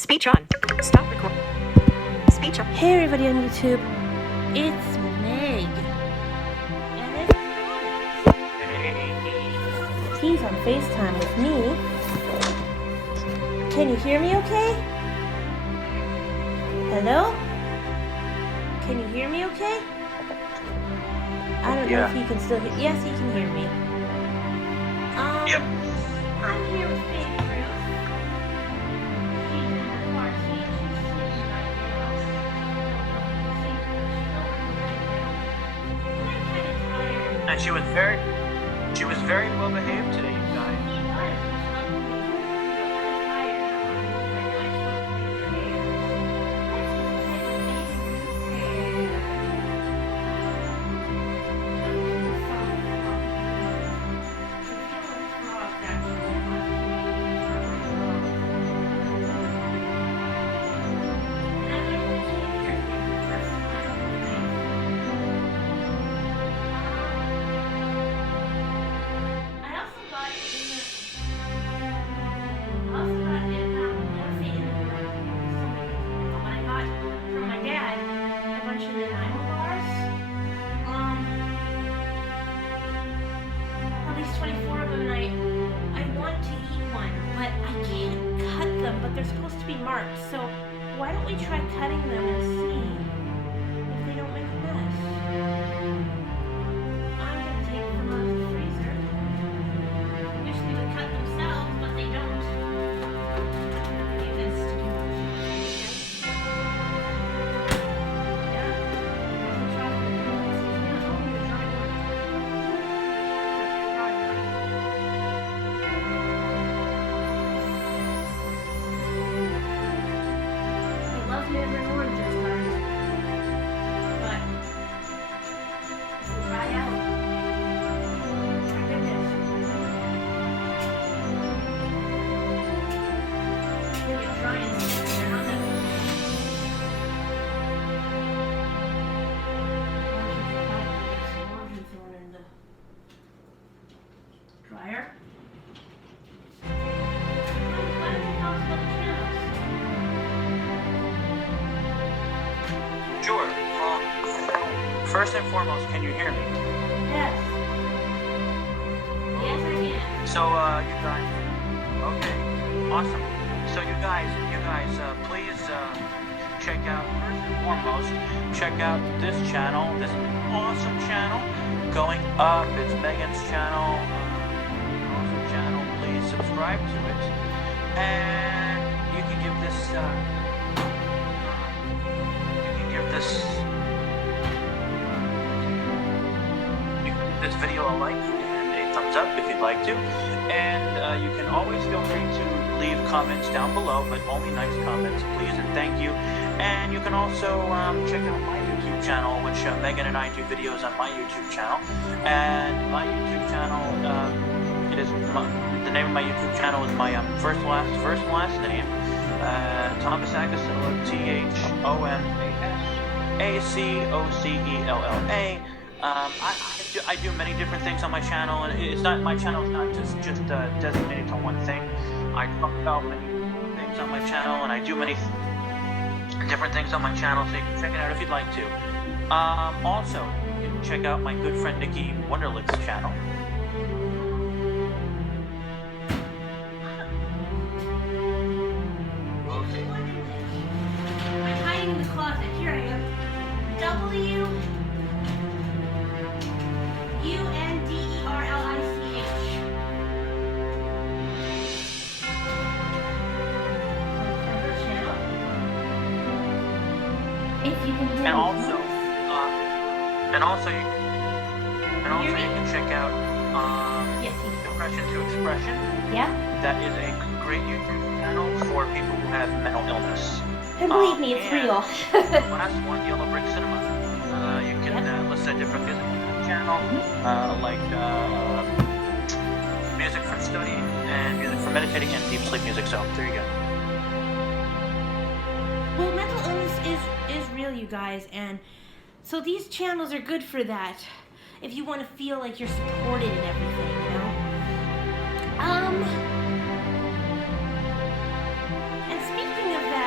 Speech on. Stop recording. Speech on. Hey everybody on YouTube, it's Meg, and he's on FaceTime with me. Can you hear me okay? Hello? Can you hear me okay? I don't know if he can still hear. Yes, he can hear me. Yep. I'm here with Baby Ruth. She's in her car seat. She's sleeping right now. I'm kind of tired. And she was very well behaved today, you guys. But they're supposed to be marked, so why don't we try cutting them and see if they don't make a mess? I'm gonna take them out of the freezer. Wish they would cut themselves, but they don't. Leave this to do. Yeah. There's the chocolate. Oh, you're dry one. Mandarin oranges, guys. But dry out. My goodness. They get dry and stick. They're not that oranges thrown in the dryer. Sure. First and foremost, can you hear me? Yes. Yes, I can. So, you guys. Okay. Awesome. So, you guys, please check out. First and foremost, check out this channel, this awesome channel going up. It's Megan's channel. Awesome channel. Please subscribe to it, and you can give this. This video a like and a thumbs up if you'd like to, and you can always feel free to leave comments down below, but only nice comments, please and thank you. And you can also check out my YouTube channel, which Megan and I do videos on my YouTube channel. And my YouTube channel, the name of my YouTube channel is my first and last name, Thomas Acocella, ThomasAcocella. I do many different things on my channel, and it's not, my channel is not just designated to one thing. I talk about many things on my channel, and I do many different things on my channel, so you can check it out if you'd like to. Also, you can check out my good friend Nikki Wonderlick's channel. I'm hiding in the closet. Here I am. If you can hear And me. also you can check out Yes, you can. Depression to Expression. Yeah? That is a great YouTube channel for people who have mental illness. And believe me, it's and real. The last one, Yellow Brick Cinema. You can listen to different music on that channel, like music for studying and music for meditating and deep sleep music. So there you go. Well, mental illness is real, you guys, and so these channels are good for that. If you want to feel like you're supported and everything, you know. And speaking of that.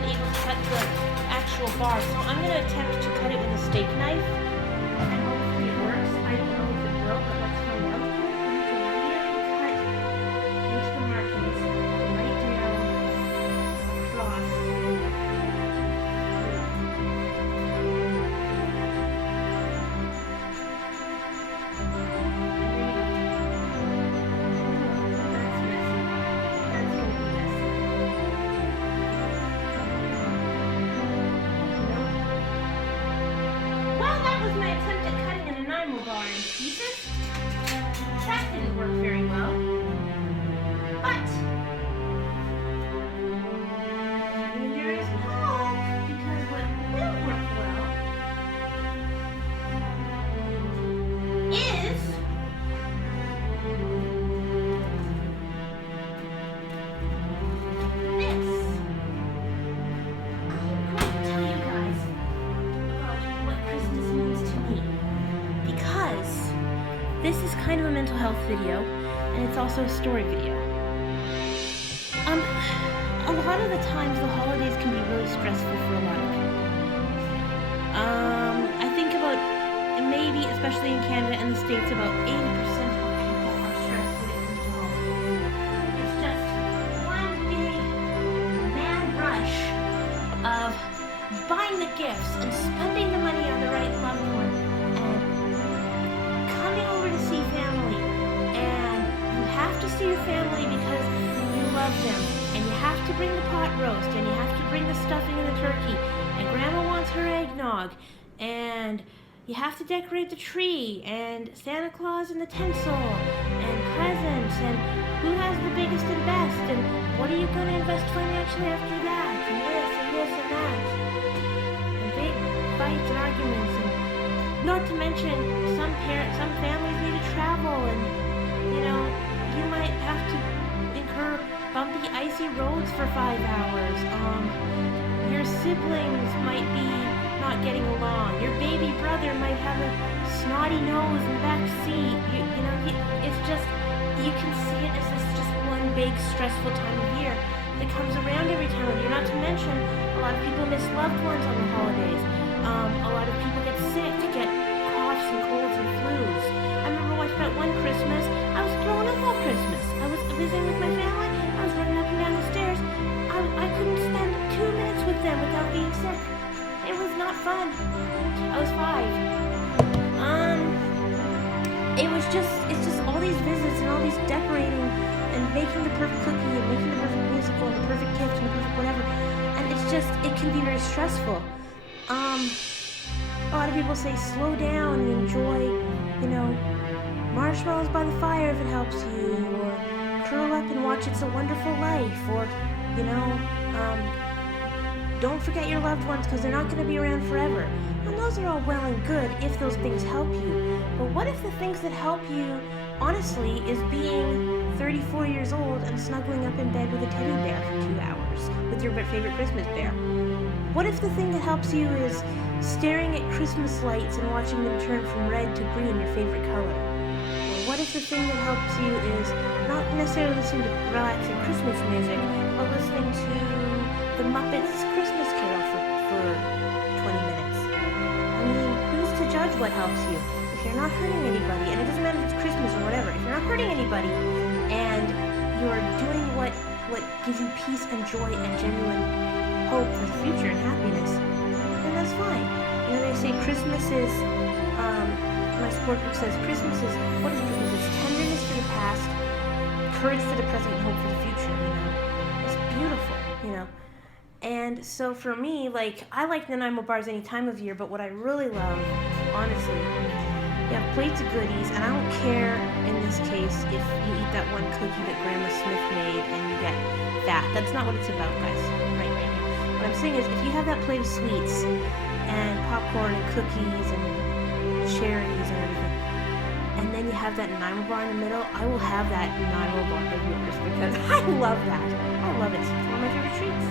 wasn't able to cut the actual bar, so I'm going to attempt to cut it with a steak knife, and hopefully it works. I don't know if it will, but let's find out. You have to really cut into the markings, right down across. Well, that was my attempt at cutting an Nanaimo bar in pieces. That didn't work very well. But there is hope, because what will work well is this. I'm going to tell you guys about what Christmas means to me, because this is kind of a mental health video, and it's also a story video. A lot of the times the holidays can be really stressful for a lot of people. I think about, maybe especially in Canada and the States, about 80% of people are stressed when it comes to holidays. It's just one big mad rush of buying the gifts and spending the money on the right loved one and coming over to see family. And you have to see your family because you love them. And you have to bring the pot roast, and you have to bring the stuffing and the turkey, and Grandma wants her eggnog, and you have to decorate the tree, and Santa Claus and the tinsel, and presents, and who has the biggest and best, and what are you going to invest financially after that, and this and this and that, and big fights and arguments, and not to mention some families need to travel, and you might have to incur bumpy, icy roads for 5 hours. Your siblings might be not getting along. Your baby brother might have a snotty nose in the back seat. It's just, you can see it as this just one big stressful time of year that comes around every time of year. Not to mention, a lot of people miss loved ones on the holidays. A lot of people get sick, get coughs and colds and flus. I remember about one Christmas, I was throwing up all Christmas. I was visiting with my family. I was running up and down the stairs. I couldn't spend 2 minutes with them without being sick. It was not fun. I was 5. It's just all these visits and all these decorating and making the perfect cookie and making the perfect musical and the perfect gift and the perfect whatever. And it can be very stressful. A lot of people say slow down and enjoy, marshmallows by the fire if it helps you, or curl up and watch It's a Wonderful Life, or, don't forget your loved ones because they're not going to be around forever. And those are all well and good if those things help you. But what if the things that help you, honestly, is being 34 years old and snuggling up in bed with a teddy bear for 2 hours with your favorite Christmas bear? What if the thing that helps you is staring at Christmas lights and watching them turn from red to green, your favorite color? What if the thing that helps you is not necessarily listening to relaxing Christmas music, but listening to the Muppets Christmas Carol for 20 minutes? I mean, who's to judge what helps you? If you're not hurting anybody, and it doesn't matter if it's Christmas or whatever, if you're not hurting anybody and you're doing what gives you peace and joy and genuine hope for the future and happiness, then that's fine. They say Christmas is, my support group says Christmas is, what is Christmas? It's tenderness for the past, courage for the present, and hope for the future, It's beautiful, And so for me, I like Nanaimo bars any time of year, but what I really love, honestly, you have plates of goodies, and I don't care in this case if you eat that one cookie that Grandma Smith made and you get fat. That's not what it's about, guys. Right here. What I'm saying is, if you have that plate of sweets and popcorn and cookies and cherries and everything, and then you have that Nanaimo bar in the middle, I will have that Nanaimo bar of yours because I love that. I love it. It's one of my favorite treats.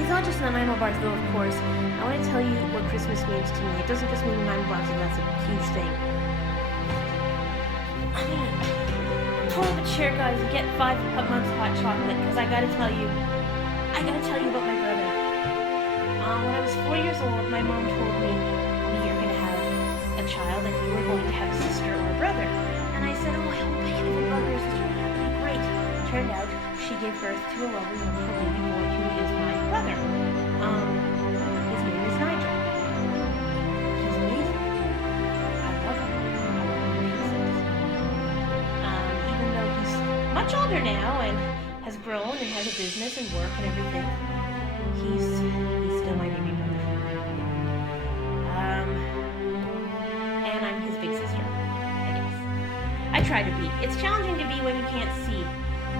It's not just Nanaimo bars though, of course. I want to tell you what Christmas means to me. It doesn't just mean Nanaimo bars, and that's a huge thing. I mean, pull up a chair, guys, and get 5 months hot chocolate, because I gotta tell you, I gotta tell you about my brother. When I was 4 years old, my mom told me we are gonna have a child and we were going to have a sister or a brother. And I said, oh, I hope I can have a brother or sister. That'd be great. Turned out she gave birth to a lovely, wonderful baby boy who is my brother. His name is Nigel. He's amazing. I love him. I love him to pieces. Even though he's much older now and has grown and has a business and work and everything, he's still my baby brother. And I'm his big sister, I guess. I try to be. It's challenging to be when you can't see.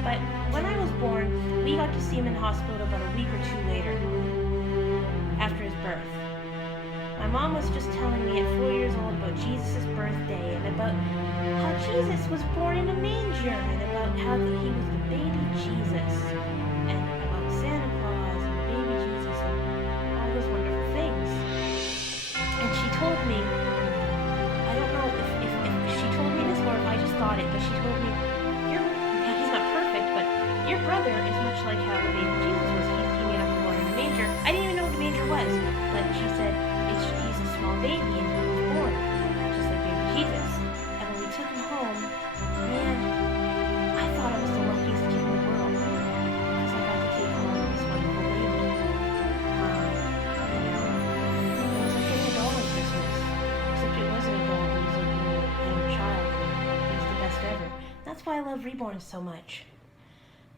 But when I was born, we got to see him in the hospital about a week or two later, after his birth. My mom was just telling me at 4 years old about Jesus' birthday and about how Jesus was born in a manger and about how he was the baby Jesus and about Santa Claus and baby Jesus and all those wonderful things. And she told me, I don't know if she told me this or if I just thought it, but she told me, he's not perfect, but your brother is much like how the baby Jesus was. He made up born in a manger. I didn't even know what a manger was, but she said he's a small baby and he was born just like baby Jesus. And when we took him home, man, I thought I was the luckiest kid in the world because I got to take home this wonderful baby. It was like getting a doll on Christmas, except it wasn't a doll. It was a little child. It was the best ever. That's why I love Reborn so much.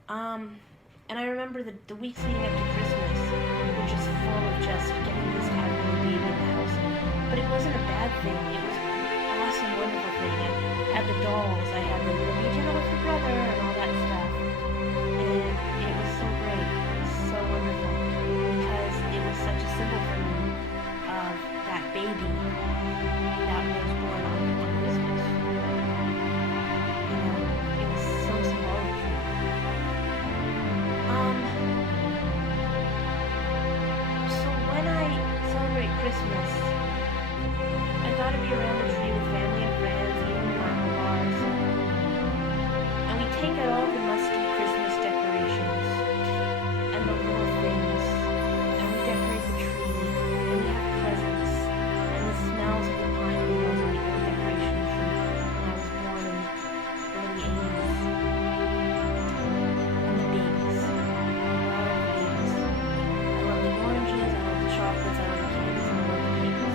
And I remember the weeks leading up to Christmas were just full of just getting used to having a baby in the house. But it wasn't a bad thing. It was an awesome, wonderful thing. I had the dolls. I had the little be gentle with your brother and all that stuff. And it was so great. It was so wonderful because it was such a symbol for me of that baby that was born on Christmas. It was so symbolic. So when I celebrate Christmas, I gotta be around the tree with family and friends, eating the apple bars, and we take out all the musty Christmas decorations and the little things, and we decorate the tree, and we have presents, and the smells of the pine needles and the old decorations from when I was born in the early 80s. And the babies. I love the babies. I love the oranges, I love the chocolates, I love the candies, and I love the cakes.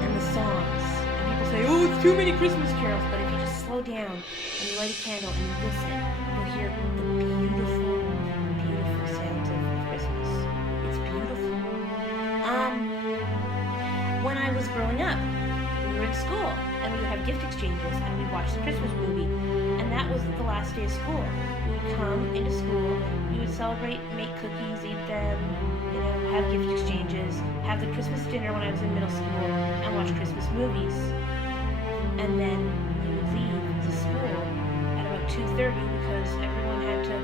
And the songs. And people say, oh, it's too many Christmas carols. But if you just slow down and you light a candle and you listen, you'll hear the beautiful, beautiful sounds of Christmas. It's beautiful. When I was growing up, we were in school and we would have gift exchanges and we'd watch the Christmas movie. And that was the last day of school. We would come into school, we would celebrate, make cookies, eat them, have gift exchanges, have the Christmas dinner when I was in middle school, and watch Christmas movies. And then we would leave to school at about 2:30 because everyone had to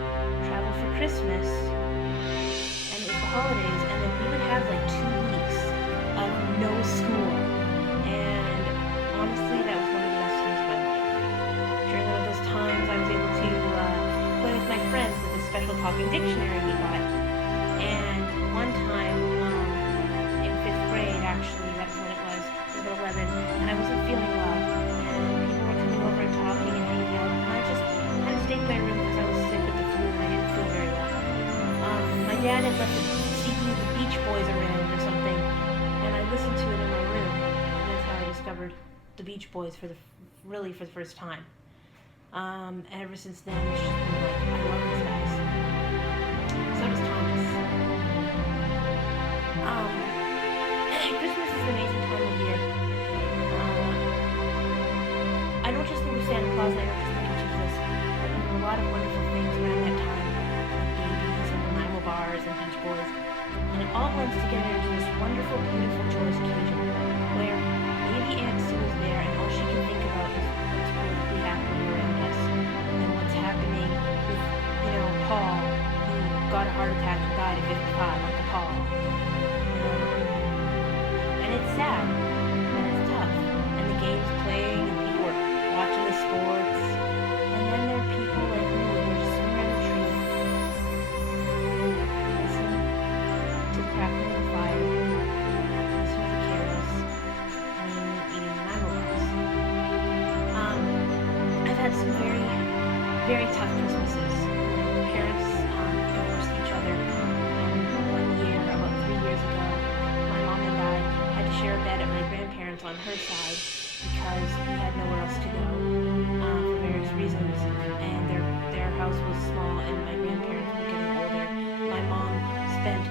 travel for Christmas. And it was the holidays, and then we would have like 2 weeks of no school. And honestly, that was one of the best times of my life. During one of those times, I was able to play with my friends with a special talking dictionary we got. And one time, in 5th grade, actually, that's when it was about 11, and I wasn't feeling well. And people were coming over and talking and hanging out. And I just kind of stayed in my room because I was sick with the flu and I didn't feel very well. My dad had left a CD of the Beach Boys around or something, and I listened to it in my room. And that's how I discovered the Beach Boys for the first time. And ever since then, it's just been like, I love these guys. So does Thomas. Christmas is an amazing time of year. I don't just think of Santa Claus and I don't just think of Jesus. I think of a lot of wonderful things around that time, like babies and Nanaimo bars and Beach Boys. And it all blends together into this wonderful, beautiful, joyous occasion where baby Aunt Sue is there and all she can think about is what's politically happening around us and what's happening with, Paul, who got a heart attack and died at 55, Uncle Paul. And it's sad, and it's tough, and the game's playing, and people are watching the sports, and then there are people like me who are just sitting around the tree, listening very tough Christmases. My parents divorced each other, and one year, about 3 years ago, my mom and I had to share a bed at my grandparents' on her side because we had nowhere else to go for various reasons, and their house was small, and my grandparents were getting older. My mom spent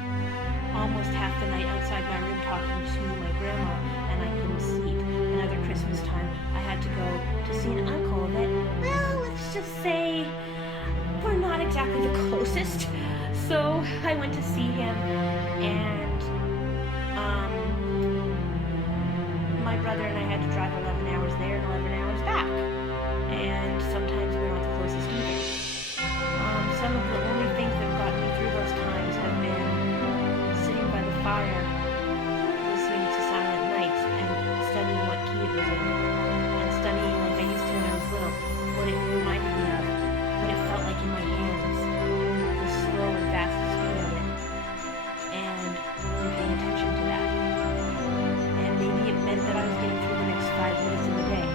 almost half the night outside my room talking to my grandma, and I couldn't sleep. Another Christmas time, I had to go to see an uncle that, well, let's just say we're not exactly the closest. So I went to see him, and my brother and I had to drive 11 hours there and 11 hours back, and sometimes we're not the closest either. Some of the only things that have gotten me through those times have been sitting by the fire, listening to Silent Night and studying what key it was in, and studying like I used to when I was little, what it reminded me of, what it felt like in my hands, the slow and fast speed of it, and really paying attention to that. And maybe it meant that I was getting through the next 5 minutes of the day.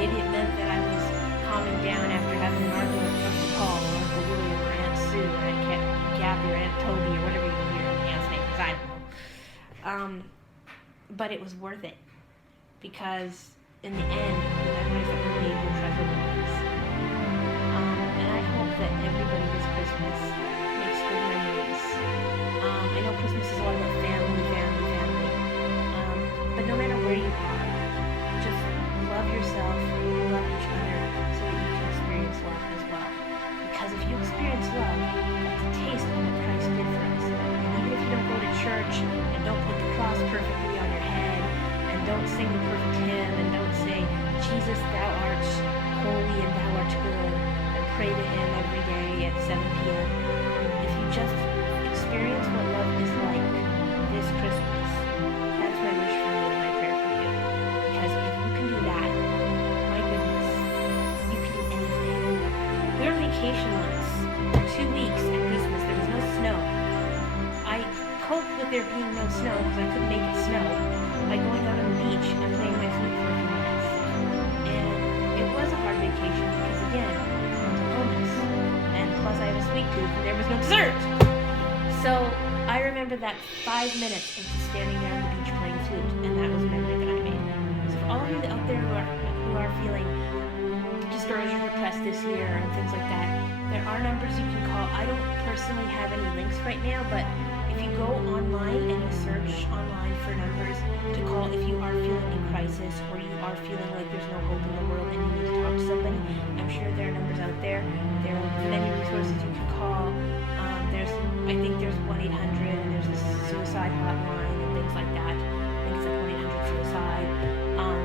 Maybe it meant that I was calming down after having an argument with Uncle Paul or Uncle William or Aunt Sue or Aunt Gabby or Aunt Toby or whatever you can hear in Aunt's name, because I don't know. But it was worth it, because in the end, the memories that were made were treasurable. And I hope that everybody this Christmas makes good memories. I know Christmas is all about family. But no matter where you are, just love yourself, love each other, so that you can experience love as well. Because if you experience love, that's a taste of what Christ did for us. And even if you don't go to church, and don't put the cross perfectly on your head, and don't sing the perfect hymn, and don't say, Jesus, thou art holy and thou art good, and pray to him every day at 7 p.m. If you just experience what love is like this Christmas, that's my wish for you and my prayer for you. Because if you can do that, my goodness, you can do anything. We were on vacation once for 2 weeks at Christmas. There was no snow. I coped with there being no snow because I couldn't make it snow by going out on the beach and playing my flute for a few minutes. And it was a hard vacation because, again, mental illness. And plus I have a sweet tooth and there was no dessert. So I remember that 5 minutes of just standing there on the beach playing flute, and that was a memory that I made. So for all of you out there who are feeling discouraged or depressed this year and things like that, there are numbers you can call. I don't personally have any links right now, but if you go online and you search online for numbers to call if you are feeling in crisis or you are feeling like there's no hope in the world and you need to talk to somebody, I'm sure there are numbers out there. There are many resources you can call. I think there's 1-800 and there's a suicide hotline and things like that. I think it's like 1-800-SUICIDE.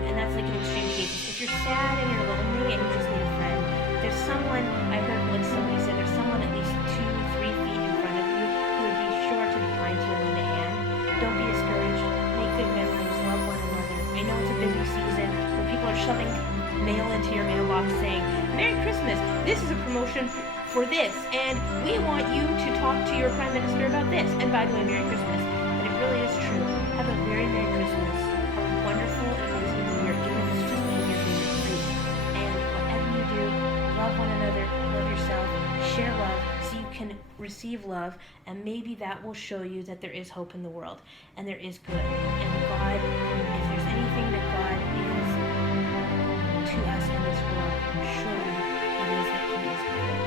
And that's like in extreme cases. If you're sad and you're lonely and you just need a friend, there's someone, I heard like somebody said, there's someone at least 2-3 feet in front of you who would be sure to be kind to you and lend a hand. Don't be discouraged. Make good memories. Love one another. I know it's a busy season where people are shoving mail into your mailbox saying, Merry Christmas, this is a promotion for this, and we want you to talk to your Prime Minister about this. And by the way, Merry Christmas. But it really is true. Have a very Merry Christmas, a wonderful and amazing New Year, even if it's just New Year's Eve. And whatever you do, love one another, love yourself, share love, so you can receive love, and maybe that will show you that there is hope in the world, and there is good. And God, if there's anything that God is to us in this world, surely it is that He is good.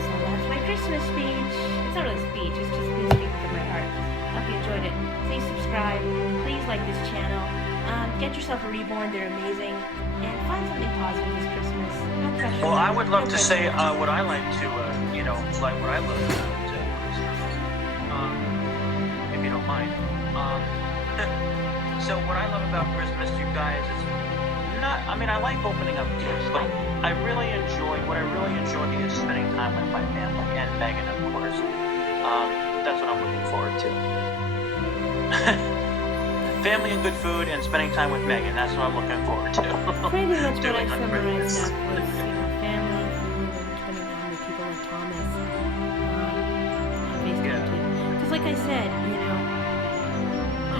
So that's my Christmas speech. It's not really a speech, it's just me speaking from my heart. Hope you enjoyed it. Please subscribe. Please like this channel. Get yourself a reborn. They're amazing. And find something positive this Christmas. No pressure. Well, I would love No to pressure. say what I like to, like what I love about if you don't mind. So what I love about Christmas, you guys, is not, I mean, I like opening up gifts, but what I really enjoy is spending time with my family and Megan, of course. That's what I'm looking forward to. Family and good food and spending time with Megan, that's what I'm looking forward to. Pretty much what I Doing on summarized Christmas. up was, family, food, and spending time with people like Thomas on Facebook Yeah. too. Because like I said,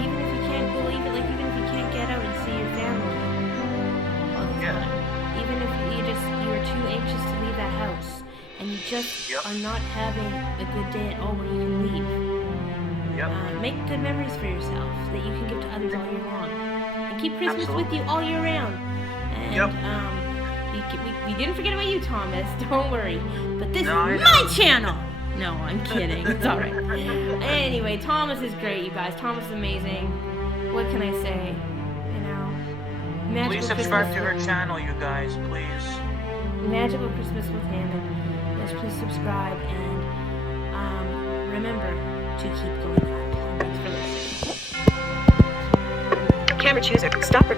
even if you can't go, even if you can't get out and see your family all the Yeah. time, even if you're too just Yep. are not having a good day at all when you can leave. Yep. Make good memories for yourself that you can give to others all year long. And keep Christmas with Absolutely. you all year round. And Yep. we didn't forget about you, Thomas. Don't worry. But this No, I is know. my channel. No, I'm kidding. It's all right. Anyway, Thomas is great, you guys. Thomas is amazing. What can I say? You know, magical Please subscribe Christmas to her with- channel, you guys, please. Magical Christmas with him, and yes, please subscribe and remember to keep going up. Thanks for listening. Camera chooser. Stop recording.